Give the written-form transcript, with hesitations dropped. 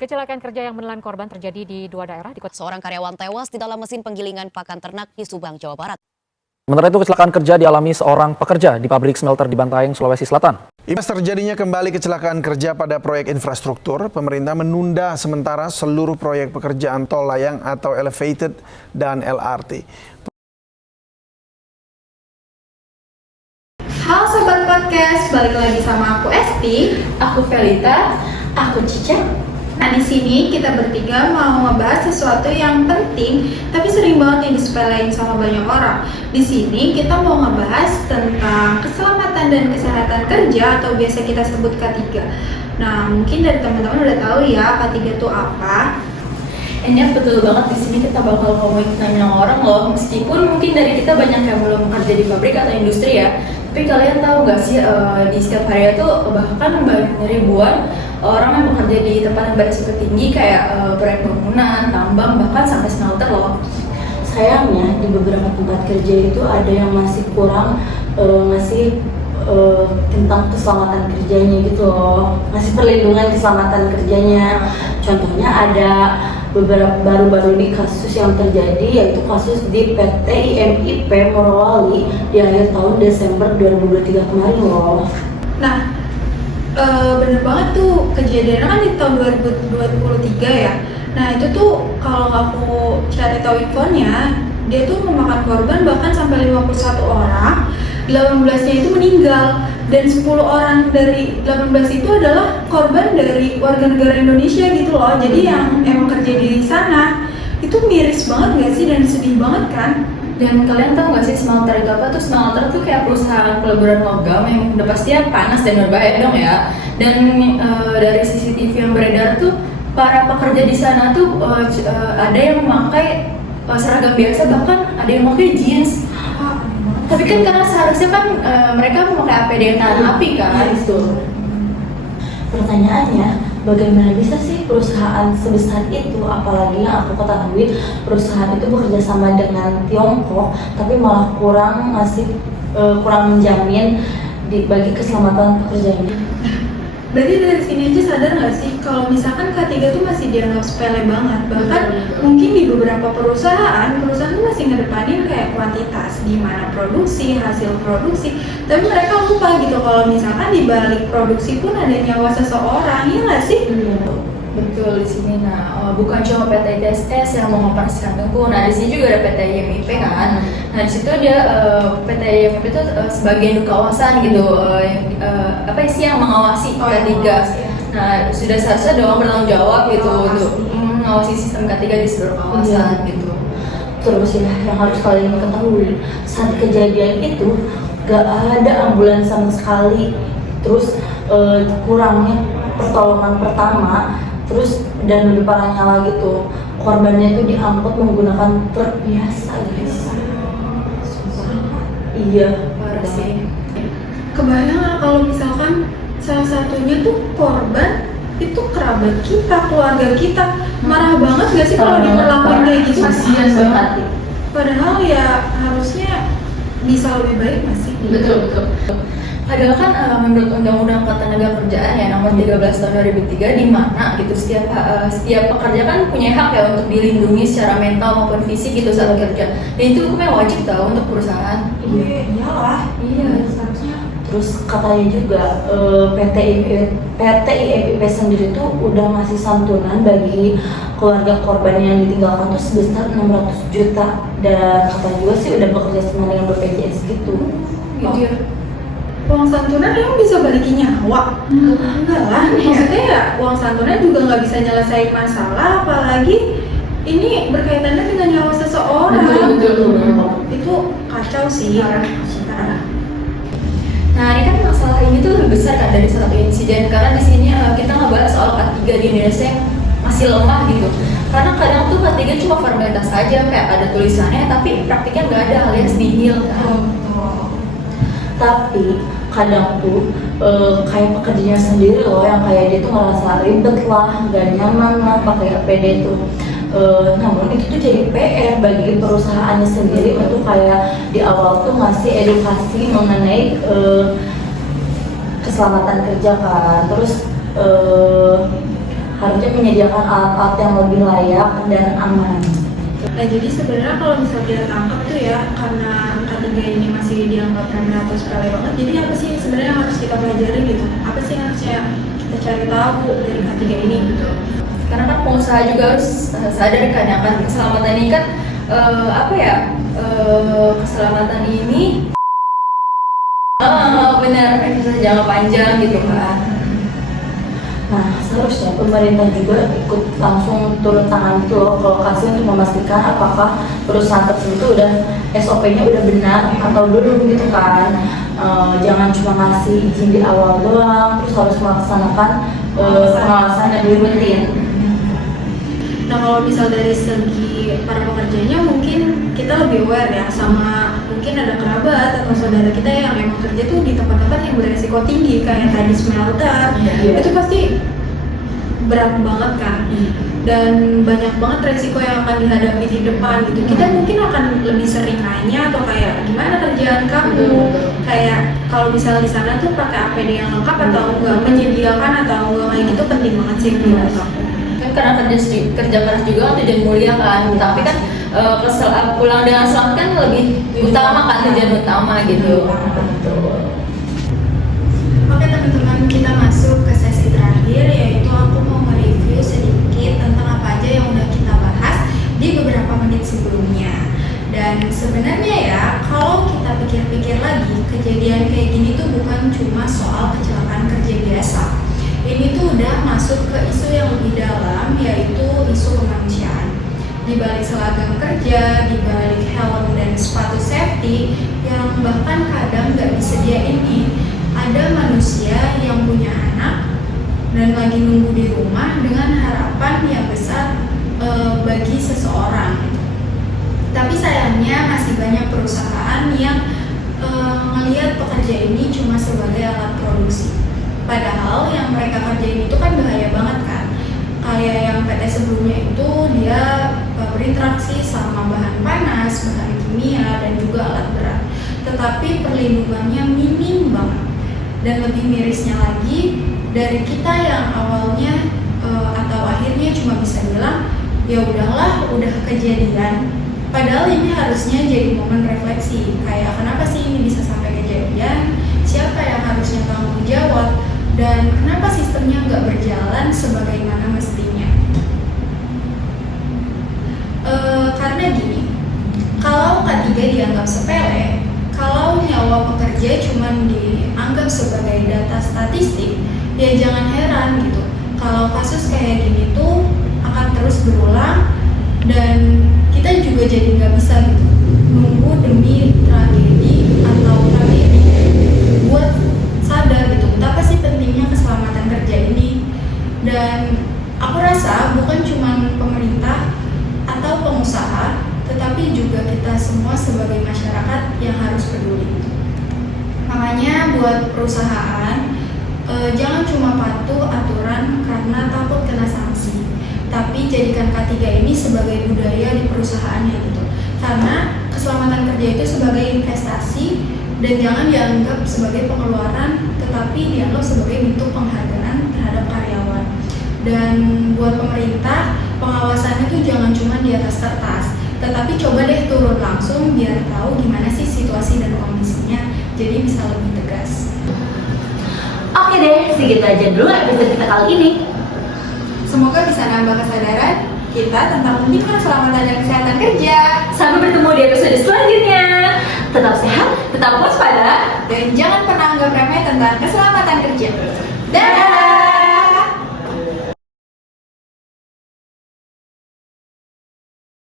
Kecelakaan kerja yang menelan korban terjadi di dua daerah di kota. Seorang karyawan tewas di dalam mesin penggilingan pakan ternak di Subang, Jawa Barat. Sementara itu kecelakaan kerja dialami seorang pekerja di pabrik smelter di Bantaeng, Sulawesi Selatan. Imbas terjadinya kembali kecelakaan kerja pada proyek infrastruktur, pemerintah menunda sementara seluruh proyek pekerjaan tol layang atau elevated dan LRT. Halo Sobat Podcast, balik lagi sama aku Esti, aku Felita, aku Cica. Nah di sini kita bertiga mau ngebahas sesuatu yang penting, tapi sering banget nih disepelein sama banyak orang. Di sini kita mau ngebahas tentang keselamatan dan kesehatan kerja atau biasa kita sebut K3. Nah mungkin dari teman-teman udah tahu ya K3 itu apa. Ini betul banget, di sini kita bakal ngomongin tentang orang loh, meskipun mungkin dari kita banyak yang belum kerja di pabrik atau industri ya. Tapi kalian tahu gak sih di setiap hari itu bahkan ribuan orang yang bekerja di tempat yang berisiko tinggi kayak proyek bangunan, tambang, bahkan sampai smelter loh. Sayangnya di beberapa tempat kerja itu ada yang masih kurang ngasih tentang keselamatan kerjanya gitu loh, ngasih perlindungan keselamatan kerjanya. Contohnya ada beberapa baru-baru ini kasus yang terjadi, yaitu kasus di PT IMIP Morowali di akhir tahun Desember 2023 kemarin loh. Nah bener banget tuh, kejadiannya kan di tahun 2023 ya. Nah itu tuh kalau aku cari tahu infonya, dia tuh memakan korban bahkan sampai 51 orang, 18-nya itu meninggal, dan 10 orang dari 18 itu adalah korban dari warga negara Indonesia gitu loh. Jadi yang emang kerja di sana. Itu miris banget gak sih dan sedih banget kan? Dan kalian tahu gak sih smelter itu apa? Tuh smelter tuh kayak perusahaan peleburan logam yang udah pastinya panas dan berbahaya dong ya. Dan dari CCTV yang beredar tuh, para pekerja di sana tuh ada yang memakai seragam biasa, bahkan ada yang memakai jeans. Tapi kan karena seharusnya kan mereka memakai APD yang tahan api kan. Itu. Pertanyaannya, bagaimana bisa sih perusahaan sebesar itu, apalagi yang aku ketahui perusahaan itu bekerja sama dengan Tiongkok, tapi malah kurang menjamin bagi keselamatan pekerjaannya. Berarti dari sini aja sadar nggak sih kalau misalkan K3 tuh masih dianggap sepele banget. Bahkan mungkin di beberapa perusahaan tuh masih ngedepanin kayak kuantitas, gimana produksi, hasil produksi. Tapi mereka lupa gitu kalau misalkan di balik produksi pun ada nyawa seseorang, ya nggak sih? Betul di sini. Nah, bukan cuma PT ITSS yang mau mengoperasikan tungku. Nah, di sini juga ada PT IMIP kan. Nah, di situ dia PT IMIP itu sebagai induk kawasan gitu, yang mengawasi K3. Nah, sudah seharusnya dong bertanggung jawab gitu untuk mengawasi sistem K3 di seluruh kawasan gitu. Terus ya, yang harus kalian ketahui, saat kejadian itu gak ada ambulans sama sekali. Terus kurangnya pertolongan pertama. Terus dan lebih parahnya lagi tuh, korbannya itu diangkut menggunakan truk biasa guys. Iya, Parah sih. Kebayang lah kalau misalkan salah satunya tuh korban itu kerabat kita, keluarga kita. Marah banget gak sih kalau diperlakuin kayak gitu? Kasihan banget. Padahal ya harusnya bisa lebih baik gak sih? Betul. Padahal kan menurut Undang-Undang Ketenagakerjaan ya nomor 13 tahun 2003, di mana gitu setiap pekerja kan punya hak ya untuk dilindungi secara mental maupun fisik gitu saat kerja. Dan itu hukumnya wajib tahu untuk perusahaan. Iyalah. Iya, seharusnya. Terus katanya juga PT IMIP sendiri tuh udah ngasih santunan bagi keluarga korban yang ditinggalkan tuh sebesar 600 juta. Dan katanya juga sih udah bekerja sama dengan BPJS gitu. Gitu ya. Uang santunan emang bisa balikin nyawa? Enggak lah, maksudnya ya uang santunan juga nggak bisa nyelesain masalah, apalagi ini berkaitannya dengan nyawa seseorang. Betul. Itu kacau sih. Nah, ini kan masalah ini tuh lebih besar kan dari satu insiden, karena di sini kita ngebahas soal K3 di Indonesia yang masih lemah gitu. Karena kadang tuh K3 cuma formalitas aja, kayak ada tulisannya tapi praktiknya nggak ada, alias nihil kan. Tapi kadang tuh kayak pekerjanya sendiri loh yang kayak dia tuh ngerasa ribet lah, gak nyaman lah pakai APD tuh. Namun itu tuh jadi PR bagi perusahaannya sendiri untuk kayak di awal tuh ngasih edukasi mengenai keselamatan kerja kan. Terus harusnya menyediakan alat-alat yang lebih layak dan aman. Nah jadi sebenarnya kalau misal kita tangkap tuh ya, karena K3 ini masih dianggap remeh atau sepele banget, jadi apa sih sebenarnya yang harus kita pelajari gitu? Apa sih yang harusnya kita cari tahu dari K3 ini gitu? Karena kan pengusaha juga harus sadar kan ya kan keselamatan ini kan keselamatan ini benar jangka panjang gitu kan. Nah, seharusnya pemerintah juga ikut langsung turun tangan gitu loh ke lokasi untuk memastikan apakah perusahaan tersebut udah SOP-nya udah benar atau belum gitu kan. Jangan cuma ngasih izin di awal doang, terus harus melaksanakan pengawasan yang rutin. Nah kalau misal dari segi para pekerjanya mungkin kita lebih aware ya, sama mungkin ada kerabat atau saudara kita yang emang kerja tuh di tempat-tempat yang beresiko tinggi kayak tadi smelter, itu pasti berat banget kan, dan banyak banget resiko yang akan dihadapi di depan gitu. Kita mungkin akan lebih sering nanya atau kayak gimana kerjaan kamu, kayak kalau misal di sana tuh pakai APD yang lengkap atau enggak, menyediakan atau enggak, kayak gitu penting banget sih menurut aku. Kan karena kerja keras juga kan tujuan mulia kan, tapi kan pulang dengan selamat kan lebih utama kan, tujuan utama gitu. Oke teman-teman, kita masuk ke sesi terakhir, yaitu aku mau mereview sedikit tentang apa aja yang udah kita bahas di beberapa menit sebelumnya. Dan sebenarnya ya, kalau kita pikir-pikir lagi, kejadian kayak gini tuh bukan cuma soal kecelakaan kerja biasa. Ini tuh udah masuk ke isu yang lebih dalam, yaitu isu kemanusiaan. Di balik seragam kerja, di balik helm dan sepatu safety yang bahkan kadang nggak disediain nih, ada manusia yang punya anak dan lagi nunggu di rumah dengan harapan yang besar bagi seseorang. Tapi sayangnya masih banyak perusahaan yang melihat pekerja ini cuma sebagai alat produksi. Padahal yang mereka kerjain itu kan bahaya banget kan. Kayak yang PT sebelumnya itu dia berinteraksi sama bahan panas, bahan kimia, dan juga alat berat. Tetapi perlindungannya minim banget. Dan lebih mirisnya lagi, dari kita yang awalnya atau akhirnya cuma bisa bilang, ya udahlah, udah kejadian. Padahal ini harusnya jadi momen refleksi. Kayak kenapa sih ini bisa sampai kejadian? Siapa yang harusnya tanggung jawab? Dan kenapa sistemnya nggak berjalan sebagaimana mestinya? Karena gini, kalau K3 dianggap sepele, kalau nyawa pekerja cuma dianggap sebagai data statistik, ya jangan heran gitu. Kalau kasus kayak gini tuh akan terus berulang dan kita juga jadi nggak bisa gitu nunggu demi tragedi atau tragedi buat sadar gitu betapa sih pentingnya keselamatan kerja ini. Dan aku rasa bukan cuma pemerintah atau pengusaha, tetapi juga kita semua sebagai masyarakat yang harus peduli. Makanya buat perusahaan jangan cuma patuh aturan karena takut kena sanksi, tapi jadikan K3 ini sebagai budaya di perusahaannya gitu. Karena keselamatan kerja itu sebagai investasi dan jangan dianggap sebagai pengeluaran, tetapi dianggap sebagai bentuk penghargaan terhadap karyawan. Dan buat pemerintah, pengawasannya itu jangan cuma di atas kertas, tetapi coba deh turun langsung biar tahu gimana sih situasi dan kondisinya, jadi bisa lebih tegas. Oke deh, segitu aja dulu episode kita kali ini. Semoga bisa nambah kesadaran kita tentang pentingnya keselamatan dan kesehatan kerja. Sampai bertemu di episode selanjutnya. Tetap sehat, tetap waspada, Dan jangan pernah anggap remeh tentang keselamatan kerja. Dadah!